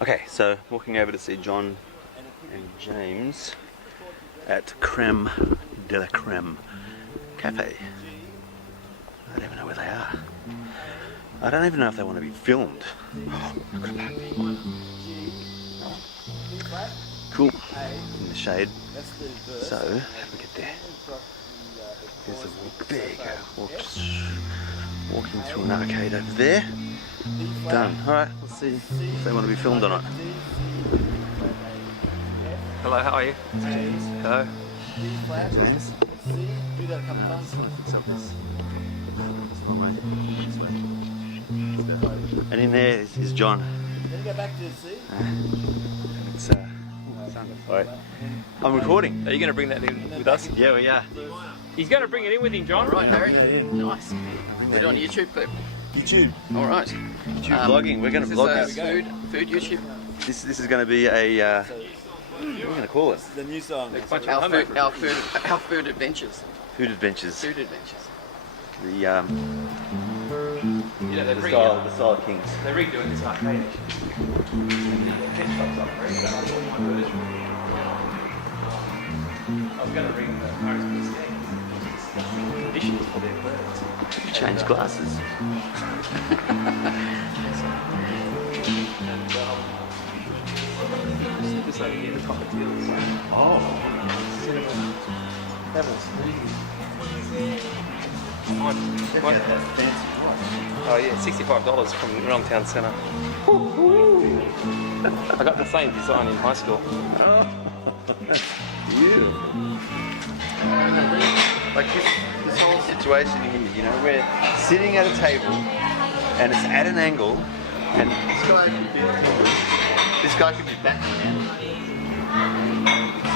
Okay, so walking over to see John and James at Creme de la Creme Cafe. I don't even know where they are. I don't even know if they want to be filmed. Oh, look at that. Cool. In the shade. So, how do we get there? There's a big walking through an arcade over there. Done. Alright, let's see if they want to be filmed or not. Hello, how are you? Hello. James. And in there is John. It's alright. I'm recording. Are you going to bring that in with us? Yeah, we are. He's going to bring it in with him, John. All right, Harry. Nice. We're doing a YouTube clip. YouTube. All right. YouTube vlogging. We're going to vlog this. Food YouTube. This is going to be a. What are we going to call it? The new song. Our food adventures. Food adventures. Food adventures. The You know, they're the style of Kings. They're redoing this arcade. I was going to ring the Paris conditions for their birds. Change glasses. This over here, the top of deals. Oh. Oh yeah, $65 from Wrong Town Centre. I got the same design in high school. Like this whole situation here, you know, we're sitting at a table and it's at an angle, and this guy could be Batman.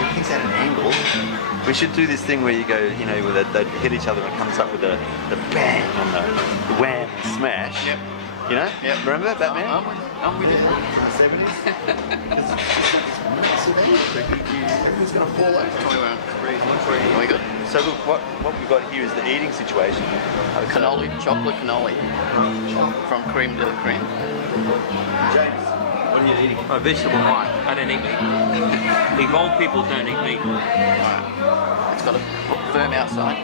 Everything's at an angle. We should do this thing where you go, you know, where they hit each other and it comes up with the bang and the wham and smash. Yep. You know? Yep. Remember Batman? I'm with it. 70s? Everyone's going to fall over. Oh my God. So look, what we've got here is the eating situation. Cannoli, chocolate cannoli from Creme de la Creme. James, what are you eating? A vegetable pie. I don't eat meat. Evolved people don't eat meat. It's got a firm outside.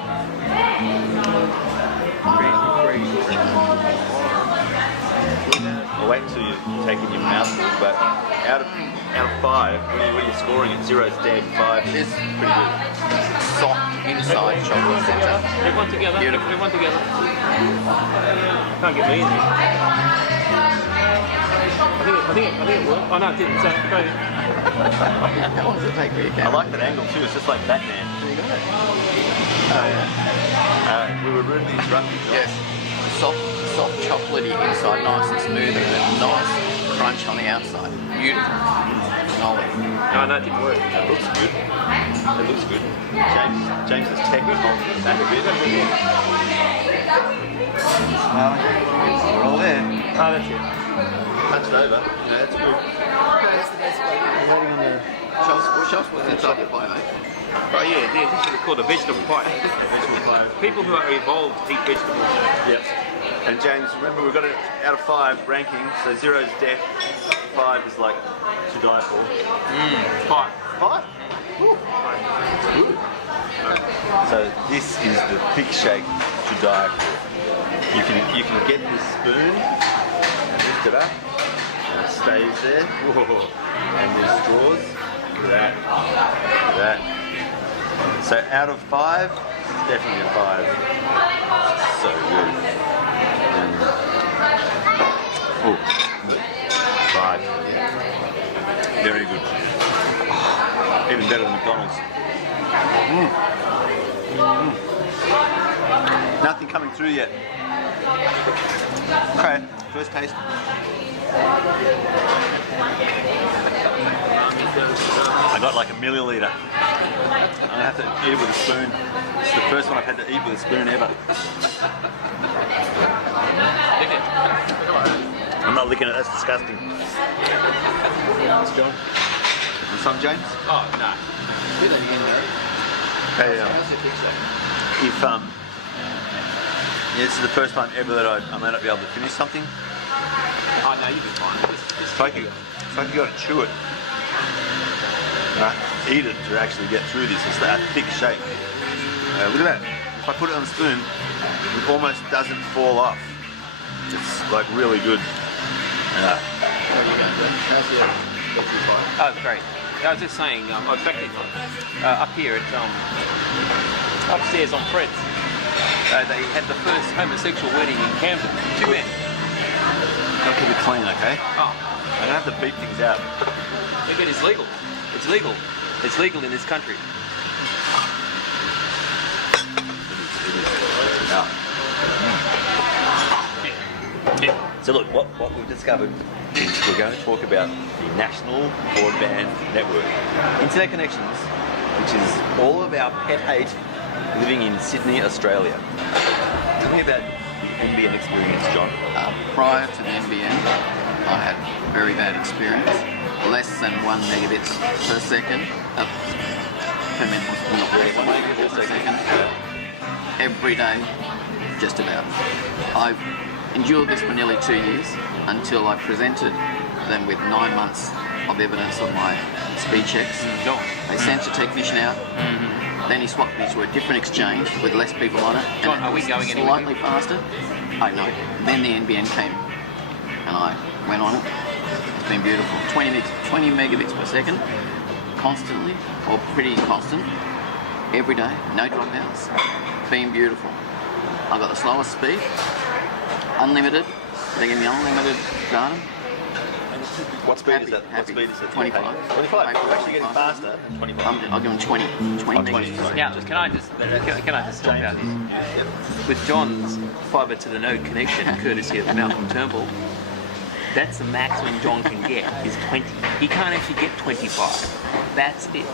I'll wait until you take in your mouthful, but out of 5, what are you scoring it? 0's dead, 5 It is is pretty good. soft inside chocolate center. Everyone together. Beautiful. Everyone together. Can't get me in there. I think it worked. Oh no, it didn't. So, go. How long does it take for you, I Cam? like that angle too, it's just like Batman. There you go. We were rudely interrupted, John. Yes. Soft chocolatey inside, nice and smooth, and a nice crunch on the outside. Beautiful. Cannoli. No, it didn't work. It looks good. It looks good. James is technical back a bit. We're all there. Oh, that's it. Touched over. Yeah, that's good. What else was inside your pie, mate? Oh yeah, this is called a vegetable pie. People who are evolved eat vegetables. Yep. And James, remember we've got it out of 5 ranking, so 0 is death, 5 is like to die for. Pie. 5? So this is the thick shake to die for. You can get this spoon and lift it up, and it stays there. Whoa. And there's straws. Look at that. Look at that. So out of 5, it's definitely a 5. So good. Oh, 5. Very good. Even better than McDonald's. Nothing coming through yet. Okay, first taste. I got like a milliliter. I'm gonna have to eat it with a spoon. It's the first one I've had to eat with a spoon ever. I'm not licking it, that's disgusting. John. And some, James? Oh no. Hey, if yeah, this is the first time ever that I may not be able to finish something. Oh no, you'll be fine. Just Thank you. It's like you got to chew it. Eat it to actually get through this. It's that thick shake. Look at that. If I put it on a spoon, it almost doesn't fall off. It's like really good. Oh, great. I was just saying, I was back up here at upstairs on Fred's. They had the first homosexual wedding in Camden. 2 men. Gotta keep it clean, okay? Oh, I don't have to beat things out. look, it's legal. It's legal. It's legal in this country. So look, what we've discovered is we're going to talk about the National Broadband Network. Internet Connections, which is all of our pet hate living in Sydney, Australia. Tell me about the NBN experience, John. Prior to the NBN, I had a very bad experience. Less than 1 megabits per second. Per minute, not really, 1 megabit per second. Every day, just about. I've endured this for nearly 2 years until I presented them with 9 months of evidence of my speed checks. Go on. They sent a technician out. Then he swapped me to a different exchange with less people on it. John, and are we was going anywhere? slightly faster? I know. Then the NBN came and I went on it. It's been beautiful. 20 megabits per second, constantly, or pretty constant, every day, no dropouts. Been beautiful. I got the slowest speed, unlimited. They give me unlimited data. What speed is Happy, that? What happy. speed is it? 25. 25. You're actually getting faster than 25. I'll give them 20 megabits. sorry. Now, can I just stop out here? With John's fibre to the node connection, courtesy of Malcolm Turnbull, that's the maximum John can get is 20. He can't actually get 25. That's it.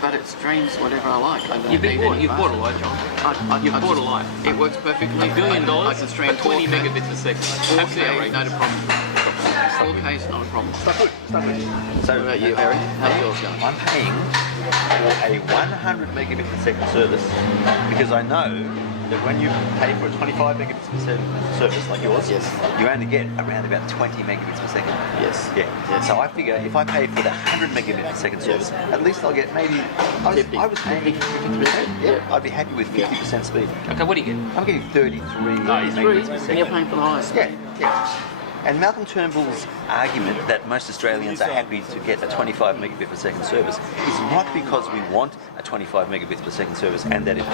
But it streams whatever I like. I don't You've need any bought a faster. lot, John. You've I bought a just- lot. It works perfectly. $1 billion I can stream for 20 4K. megabits a second. 4K, Absolutely not outrageous. a problem. 4K is not a problem. So What about you, Harry? How's yours going? I'm paying for a 100 megabit per second service because I know that when you pay for a 25 megabits per second service like yours, Yes. you only get around about 20 megabits per second. Yes. Yeah. Yes. So I figure if I pay for the 100 megabit per second service, at least I'll get maybe. I was thinking, 50%. yeah, I'd be happy with 50% speed. Okay, what do you get? I'm getting 33 megabits per And second. you're paying for the highest. Yeah, yeah. And Malcolm Turnbull's argument that most Australians are happy to get a 25 megabit per second service is not because we want a 25 megabits per second service and that it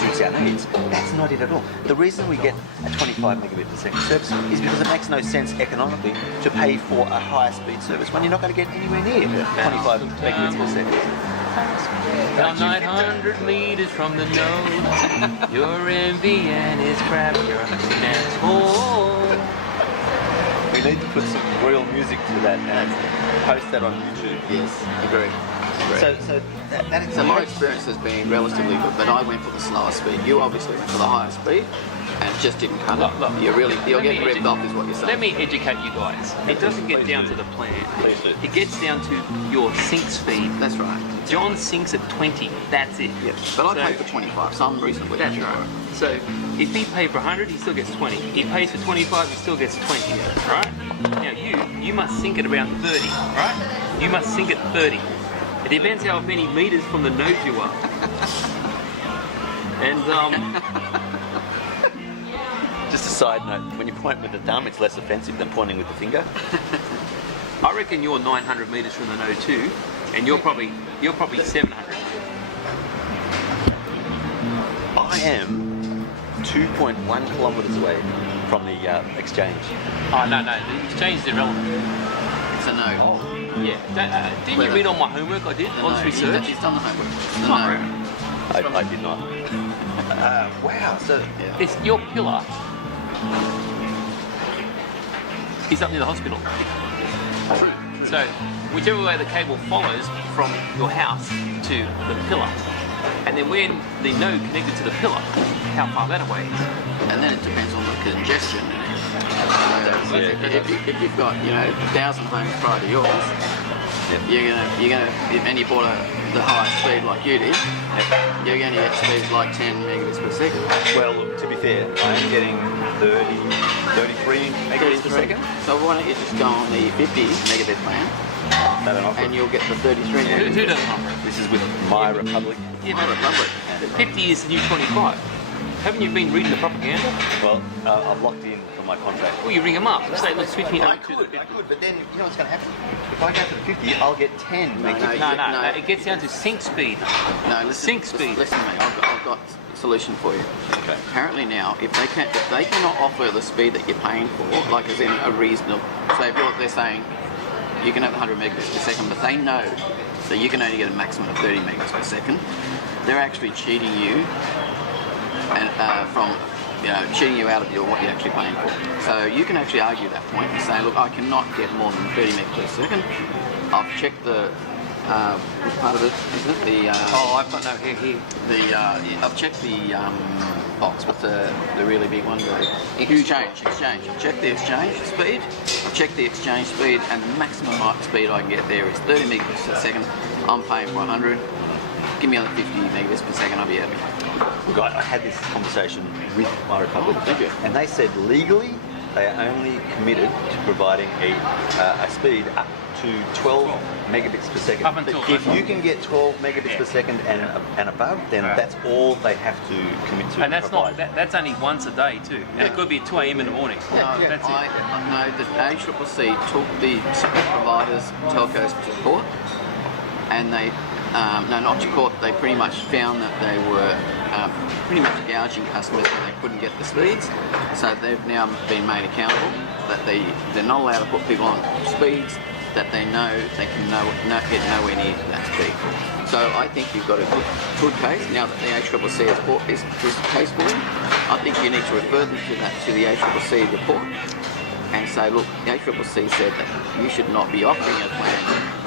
suits our needs. That's not it at all. The reason we get a 25 megabit per second service is because it makes no sense economically to pay for a higher speed service when you're not going to get anywhere near 25 megabits per second. Now 900 meters from the node, your NBN is crap, your internet's full. We need to put some real music to that and post that on YouTube. Yes, agree. So that So my experience has been relatively good, but I went for the slower speed. You obviously went for the higher speed, and it just didn't cut it. Look, You're let getting me ripped off, is what you're saying. Let me educate you guys. It doesn't get down to the plan. Please do. It gets down to your sync speed. That's right. John syncs at 20. That's it. Yes, but I So- paid for 25, so I'm reasonably That's sure. right. So if he paid for 100, he still gets 20. He pays for 25, he still gets 20. Right? Now you must sync at around 30. Right? You must sync at 30. It depends how many meters from the node you are. And Just a side note, when you point with the thumb, it's less offensive than pointing with the finger. I reckon you're 900 meters from the node too, and you're probably 700. I am 2.1 kilometres away from the exchange. Oh no, the exchange is irrelevant. It's a no. Yeah. Didn't you read all my homework I did? No, Honest research. He's done the homework. It's a Not no. I did not. Wow, so Yeah. It's your pillar is up near the hospital. So whichever way the cable follows from your house to the pillar, and then when the node connected to the pillar, how far that away is. And then it depends on the congestion. If you've got 1,000 homes prior to yours, you're gonna and you bought the highest speed like you did, you're gonna get speeds like 10 megabits per second. well, look, to be fair, I am getting 30 33 megabits per 33. second. So why don't you just go on the 50 megabit plan They don't offer and it. you'll get the 33 Who megabit. doesn't offer it? This is with My Republic. Yeah, My but Republic. the 50 is the new 25. Haven't you been reading the propaganda? Well, I'm locked in for my contract. Well, you ring them up. Say, let's switch me I over to the 50. could, but then you know what's going to happen? If I go to the 50, I'll get 10 No, megabits. No, it gets down to sync speed. No, listen, Sync speed. Listen to me. I've got a solution for you. Okay. Apparently now, if they cannot offer the speed that you're paying for, like as in a reasonable, so if they're saying you can have 100 megabits per second, but they know that you can only get a maximum of 30 megabits per second, they're actually cheating you and from cheating you out of what you're actually paying for. So you can actually argue that point and say, look, I cannot get more than 30 megabits per second. I've checked the which part of it, isn't it? The I've got no hair here. I've checked the box with the really big one. The exchange. I've checked the exchange speed. I've checked the exchange speed, and the maximum speed I can get there is 30 megabits per second. I'm paying for 100. Give me another 50 megabits per second. I'll be happy. Look, I had this conversation with My Republic, Oh, did you? and they said legally they are only committed to providing a speed up to 12 megabits per second. Up until If you can get 12 megabits per second and above, then that's all they have to commit to. And that's provide. that's only once a day too. And it could be at 2 a.m. in the morning. No, That's it. I know that ACCC took the providers, telcos to court, and they, no, not to court, they pretty much found that they were pretty much gouging customers when they couldn't get the speeds. So they've now been made accountable that they're not allowed to put people on speeds that they know they can get nowhere near that speed. So I think you've got a good case. Now that the ACCC has brought this case for you, I think you need to refer them to the ACCC report and say, look, the ACCC said that you should not be offering a plan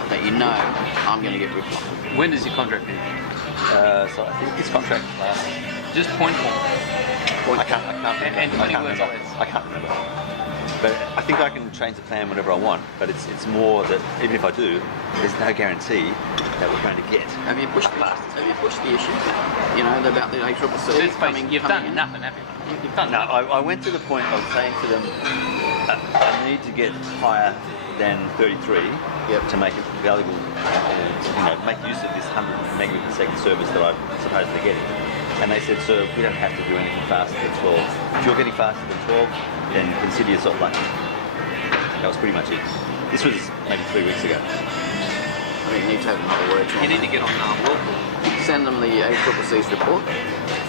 that you know I'm going to get ripped off. When does your contract end? So I think this contract lasts. Just point form. I can't remember. And how many words less? I can't remember. But I think I can change the plan whenever I want. But it's more that even if I do, there's no guarantee that we're going to get. Have you pushed the issue? You know, about the ACCC So let's face it, you've done in? nothing, have you? You've done No, nothing. I went to the point of saying to them, I need to get higher than 33 to make it valuable, make use of this 100 megabit per second service that I'm supposedly getting. And they said, sir, we don't have to do anything faster than 12. If you're getting faster than 12, then consider yourself lucky. That was pretty much it. This was maybe 3 weeks ago. I mean, you need to have another word to You them. need to get on Whirlpool. Send them the ACCC's report.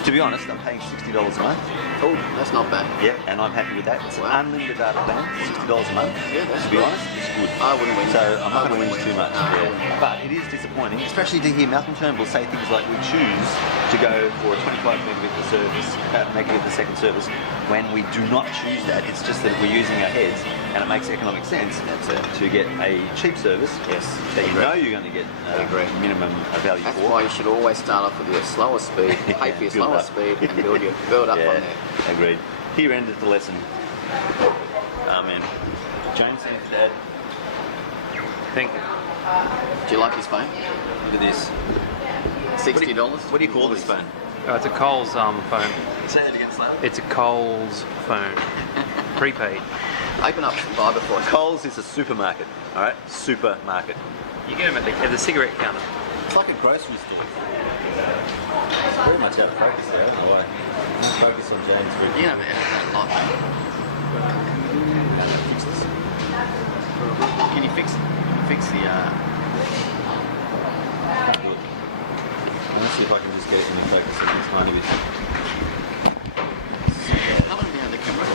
To be honest, I'm paying $60 a month. Oh, that's not bad. Yep, and I'm happy with that. It's an Wow. unlimited data plan, $60 a month. Yeah, that's To be good. honest, it's good. I wouldn't win. So I'm not going to wouldn't whinge too much. No, I Yeah. wouldn't. But it is disappointing, especially to hear Malcolm Turnbull say things like we choose to go for a 25 megabit per service, megabit per second service, when we do not choose that. It's just that we're using our heads, and it makes economic sense to get a cheap service. Yes, That you know you're going to get minimum value That's for. why you should always start off with your slower speed, pay for your Build slower up. speed, and build up Yeah, on there. agreed. Here ended the lesson. Amen. James, Dad, Thank you. Do you like his phone? look at this. $60. What do you call this phone? It's a Coles phone. Say that again, Slow. It's a Coles phone. Prepaid. Open up Viber for us. Coles is a supermarket, all right? Supermarket. You get them at the cigarette counter. It's like a grocery store. It's very much out of focus there. I don't know why. Focus on James. You don't edit that lot, mate. Fix this. Can you fix the Look. Let me see if I can just get it in focus at this tiny bit. how long have you had the camera?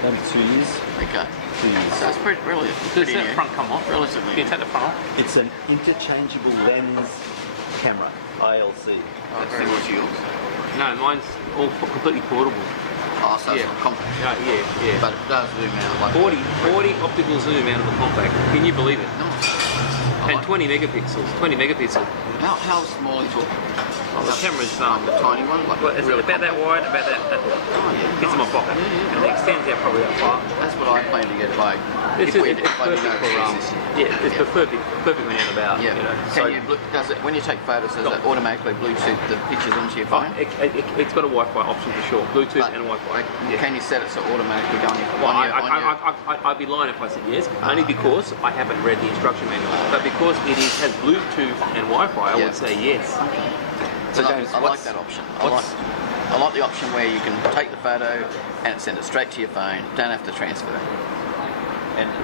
Maybe 2 years. Okay. 2 years. So it's really Does pretty that new. front come off? Relatively. Can you take the front off? It's an interchangeable lens camera, ILC. Oh, similar to yours. No, mine's all completely portable. Oh, so it's Yeah. not compact. Yeah. But it does zoom out like 40 optical zoom out of a compact. Can you believe it? Nice. And 20 megapixels. 20 megapixel. How small are you talking? Oh, the camera's The tiny one? Like well, it's really about that wide, about that wide. Oh, yeah. Fits in my pocket. Yeah. And it extends out probably that far. That's what I plan to get by. It's perfect for it's Yeah. perfect when you're out and about. Yeah. You know. Does it when you take photos? Does it automatically Bluetooth the pictures onto your phone? It's got a Wi-Fi option for sure, Bluetooth But and Wi-Fi. Can you set it so automatically go on your Well, phone? I'd be lying if I said yes, only because I haven't read the instruction manual. But because has Bluetooth and Wi-Fi, I Yeah. would say yes. So I James, like what's- that option. what's- I like the option where you can take the photo and send it straight to your phone. Don't have to transfer.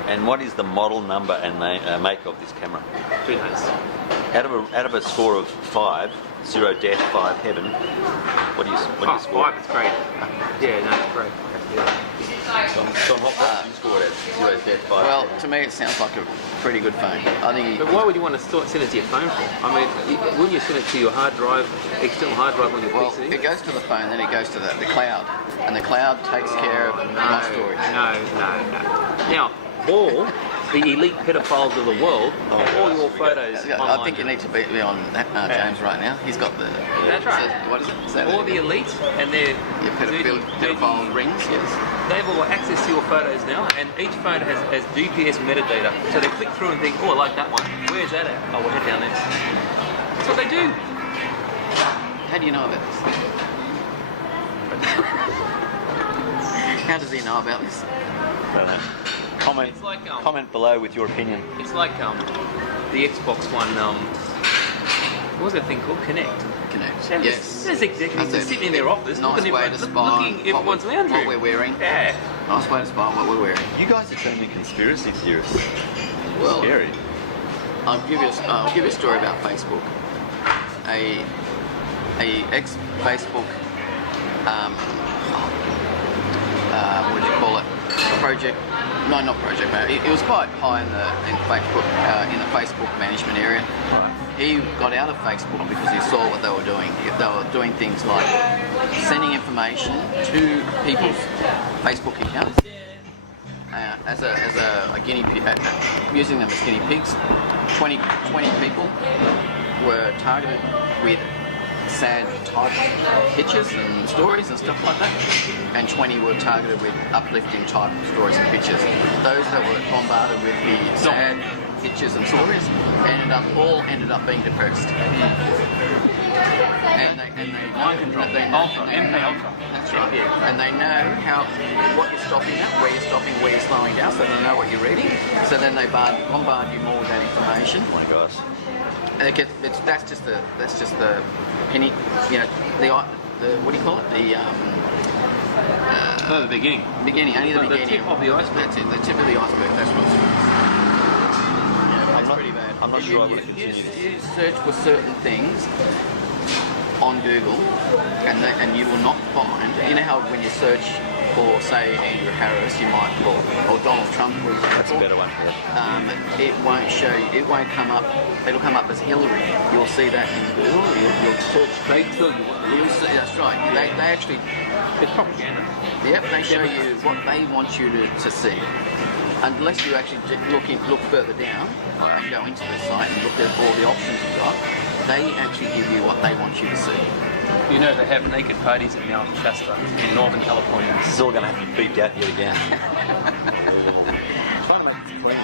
And what is the model number and make of this camera? Who knows? Out of a score of 5, 0 death, 5 heaven, what do you score? 5, it's great. Yeah, no, it's great. Yeah. John, what do you score it at? 0 death, 5 Well, heaven? to me, it sounds like a pretty good phone. I think. But why would you want to send it to your phone for? I mean, wouldn't you send it to your hard drive, external hard drive on your Well, PC? it goes to the phone, then it goes to the cloud, and the cloud takes care of my storage. No. Now, all the elite pedophiles of the world, all your photos I online. think you need to be on James right now. He's got the. That's right. What is it? Say that All the again. elites and their pedophile rings. Yes. they've all got access to your photos now, and each photo has GPS metadata. So they click through and think, oh, I like that one. Where's that at? Oh, we'll head down there. That's what they do. How do you know about this? How does he know about this? Don't know. Comment, It's like, comment below with your opinion. It's like the Xbox One. What was that thing called? Connect. Connect. Yes. There's executives That's that it. sitting in their office, Nice looking way at to everyone, spy looking everyone's lounge what room. we're wearing. Yeah. Nice way to spy what we're wearing. You guys are turning conspiracy theorists. Well, Scary. I'll give you a story about Facebook. A ex-Facebook, what do you call it? Project? No, not project. No, it was quite high in the Facebook management area. He got out of Facebook because he saw what they were doing. They were doing things like sending information to people's Facebook accounts as a guinea pig, using them as guinea pigs. 20 people were targeted with sad type pictures and stories and stuff like that, and 20 were targeted with uplifting type stories and pictures. Those that were bombarded with the sad pictures and stories all ended up being depressed. And they Mind control. MK Ultra. That's right. And they know what you're stopping at, where you're stopping, where you're slowing down, so they know what you're reading. So then they bombard you more with that information. Oh my gosh. And that's just the penny, you know, the what do you call it? The beginning. Beginning, only the beginning. The tip of the iceberg. That's it, the tip of the iceberg. That's what's. Yeah, that's pretty bad. I'm not sure I want to continue this. You search for certain things on Google, and you will not find. You know how when you search for, say, Andrew Harris, you might, or Donald Trump, for example. That's a better one. It won't show you. It won't come up. It'll come up as Hillary. You'll see that in Google. You'll search. They tell you what You'll see, that's right. They actually. it's propaganda. Yep, they show you what they want you to see. Unless you actually look further down and go into the site and look at all the options you've got, they actually give you what they want you to see. You know they have naked parties in Mount Shasta in Northern California. This is all going to have to be beeped out yet again. Trying to make it clean.